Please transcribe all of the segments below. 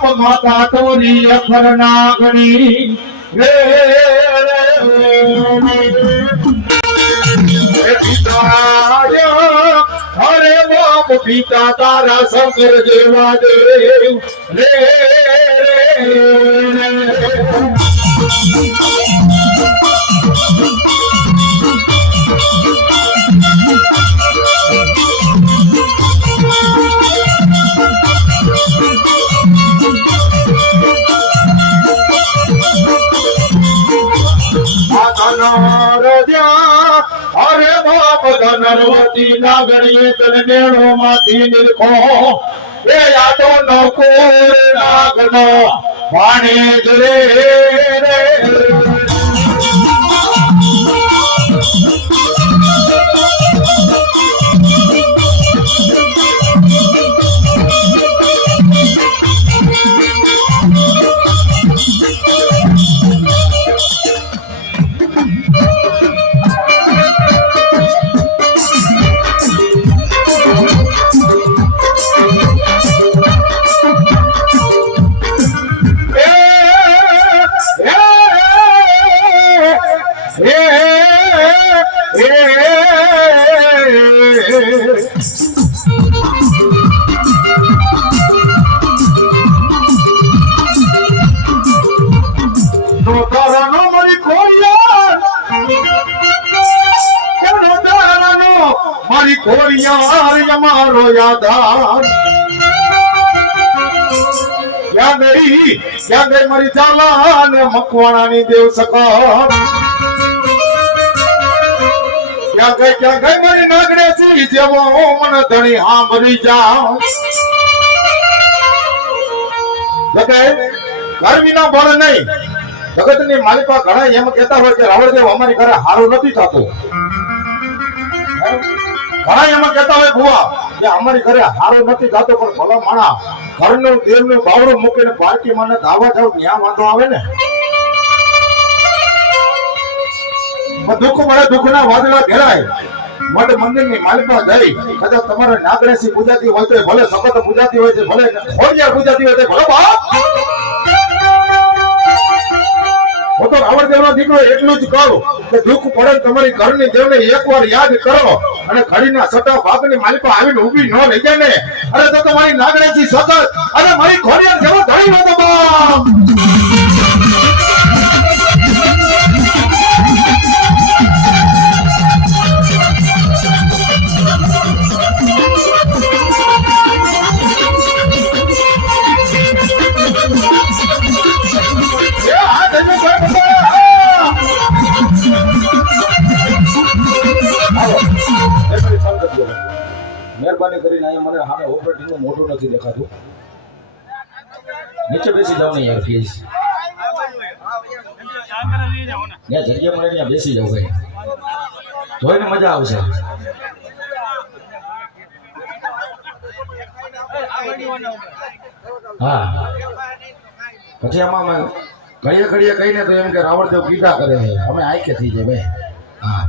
બાપ માતા તોરી અખર નાગણી રે અરે બાપ પિતા તારા શંકર જેવા દેવ રે અરે બાપ ધનવતી નાગરીએ તનેણો માંથી નિરખો એ આટો નો કોર નાગનો વાણે રે મારી ખોડિયાર અમારો યાદાર ક્યાં ગઈ મારી ઝાલા ને મકવાણાની દેવ સખા ક્યાં ગઈ મારી નાગણેસી જેવો મન ધણી સાંભળી જા ગરમીના બળ નહીં જગતની માલિકા ઘણા એમ કહેતા હોય કે રાવણદેવ અમારી ઘરે હારું નથી થતું ઘણા એમાં કહેતા હોય ભુવા કે અમારી ઘરે હારો નથી થતો પણ ભલા માણા ઘરનું દેવનું બાવડું મૂકીને પાર્ટી મને ધાવા જાવ ત્યાં વાંધો આવે ને દુઃખ મળે દુઃખના વાદળા ઘેરાય મઠ મંદિરની માલિકા જઈ કદાચ તમારે નાગણેસી પૂજાતી હોય તો ભલે સખત પૂજાતી હોય છે ભલે ખોડિયાર પૂજાતી હોય તો ભલે બાપ હું તો રાવણદેવનો દીકરો એટલું જ કહું કે દુઃખ પડે તમારી ઘરની દેવને એકવાર યાદ કરો અને ઘડીના સટા ભાગની માલિકો આવીને ઊભી ન રહી જાય ને અરે તો તમારી નાગણેસી સતત અને મારી ખોડિયાર જેવો ધણી નતો બાપ મહેરબાની કરીને અહીંયા મને સામે ઓપરેટિંગ નું મોઢું નથી દેખાતું નીચે બેસી જાવ ને યાર પ્લીઝ ત્યાં જગ્યા મળે ત્યાં બેસી જાવ ભાઈ જોઈને મજા આવશે હા પછી આમાં ઘડીએ કહીને તો એમ કે રાવણદેવ કીધા કરે અમે આંખે થઈ જાય ભાઈ હા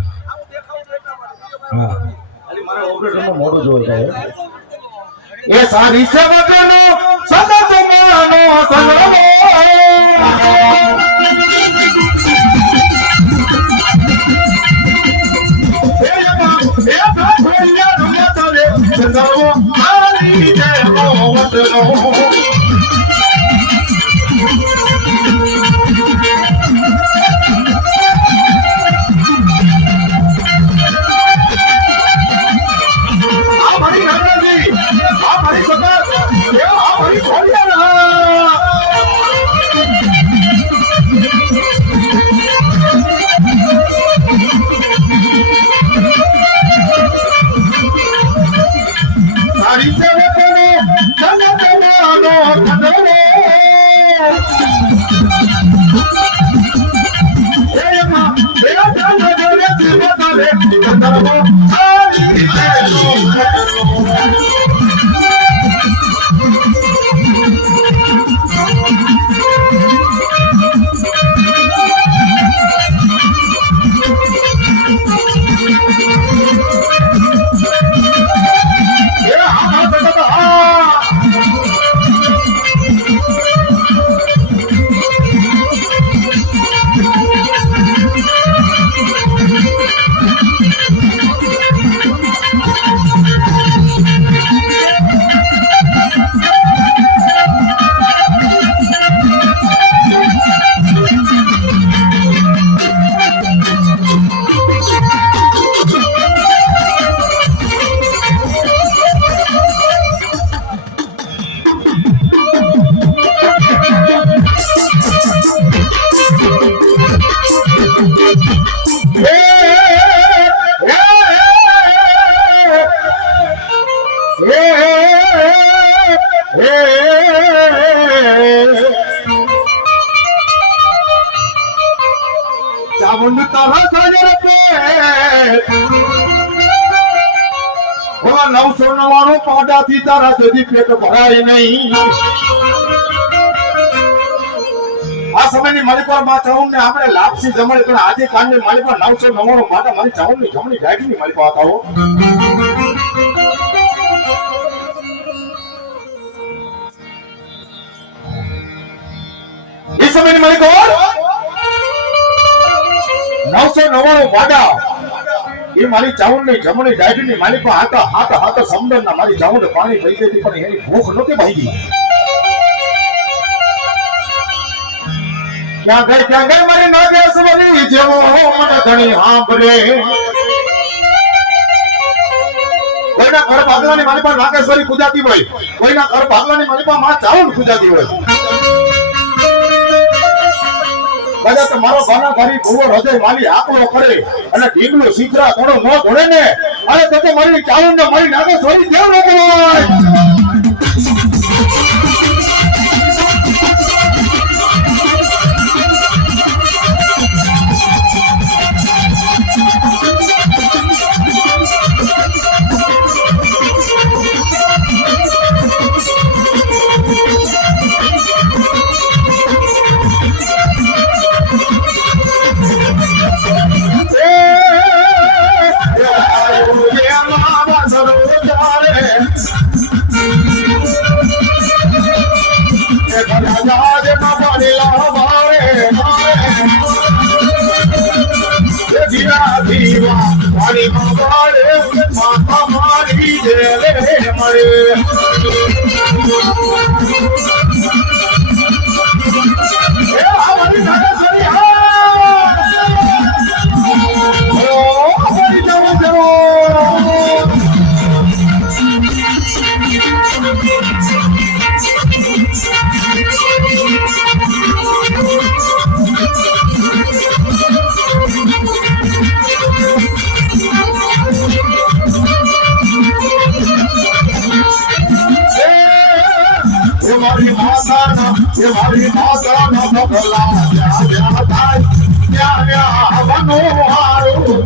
હા ઓપરેટરનું મોઢું જોઈ જાય એ સારી સબકનો સતત માનો સંગમો એ ભાઈયા રમતલે સંગમો મારી દેવો વતનો Hurry! તારા સાજર પે 999 પાડાથી તારા જદી પેટ ભરાય નહીં આ સમયની મારી પર માં ચાઉન ને આપણે લાપસી જમણી પણ આજે કાંડની મારી પર 999 માટે મારી ચાઉન ની જમણી ગાડીની મારી પર આવો इस समय ની મારી કોણ 999 વાડા એ મારી ચાઉન ની જમણી ગાડીની મારી પર હાથ સમંદર ના મારી ચાઉન ને પાણી પી દેતી પણ એની ભૂખ નહોતી ભાગી ક્યાં ગઈ મારી નાગેશ્વરી જેવો મને ઘણી સાંભળે કોઈના ઘર ભાગલાની મારી પાસે નાગેશ્વરી પૂજાતી હોય કોઈના ઘર ભાગલાની મારી પાસે માં ચાઉન પૂજાતી હોય કદાચ મારો બાના તારી ભૂવો હૃદય મારી આકલો કરે અને ઢીંગલો શીખરા થોડો ન ધોડે ને અને તો મારી ચાઉન ને મારી નાગેશ્વરી કેમ લોકો હોય મારી માતા ન બગલા જ્યાં થાય ત્યાં વનો હારું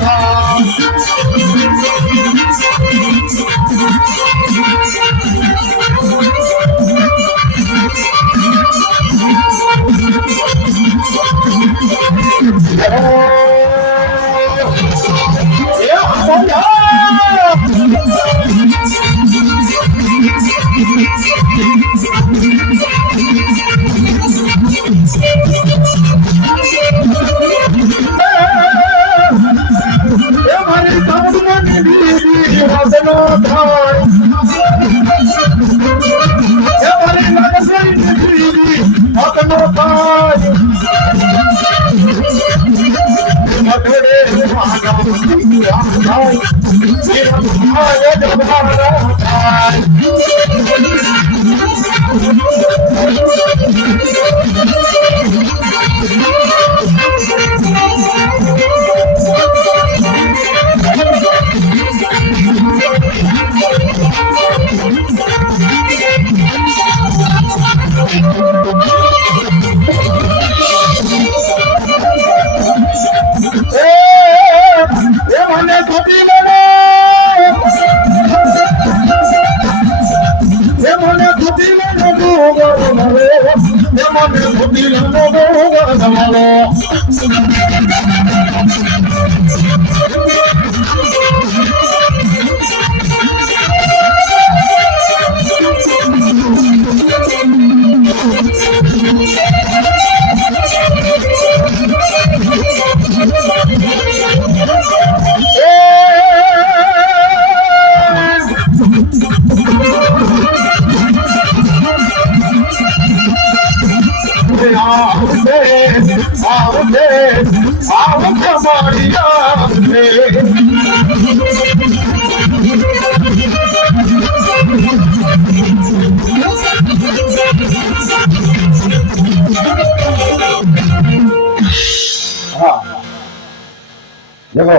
देखो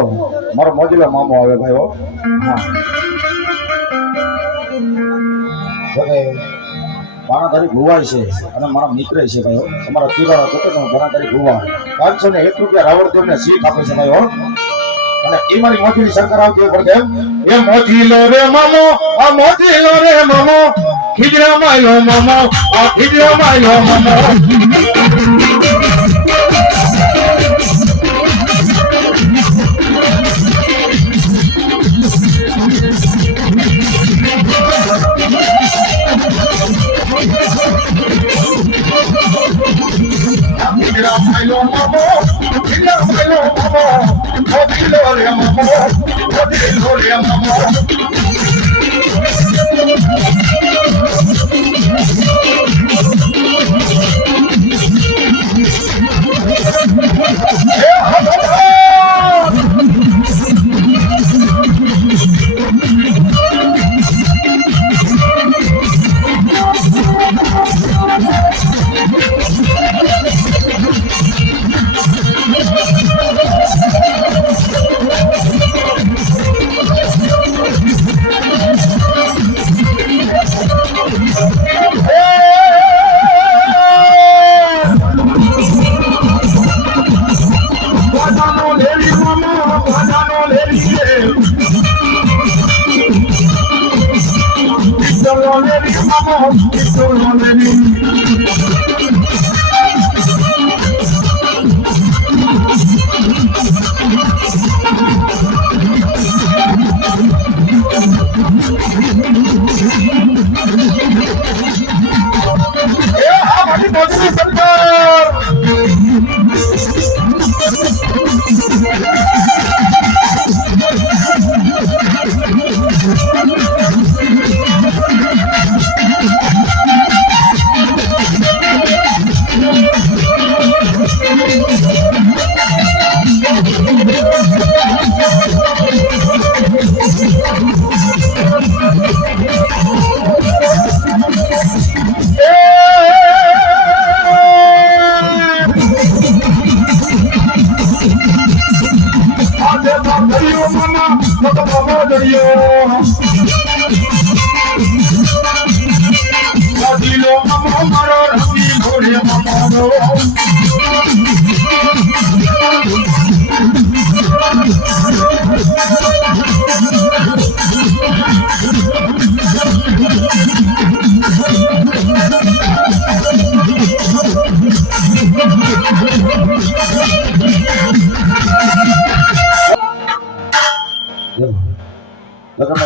मारो मोजीला मामो आवे भाई हो हां બાણાધારી ભુવાય છે અને મારા મિત્ર છે ભાઈ તમારા તીવાળા કુટુંબનો બાણાધારી ભુવા 501 રૂપિયા રાવણદેવને શીખ આપે છે ભાઈ અને એ મારી મોજીની સરકાર આવતી પણ કેમ એ મોજીલો રે મામો આ મોજીલો રે મામો ખીજડા માયો મામો આ ખીજડા માયો મામો Hello, mamo. Hello, mamo. Hello, mamo. Hello, mamo.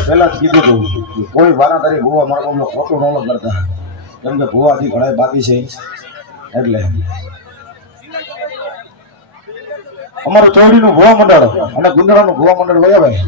પહેલા જ કીધું હતું કોઈ વારાધારી ભુવા મારા ગામનો ખોટું ન કરતા કેમ કે ભુવા હજી ઘણા બાકી છે એટલે અમારું ચોરડીનું ભુવા મંડળ અને ગુંદરાનું ભુવા મંડળ વયા ભાઈ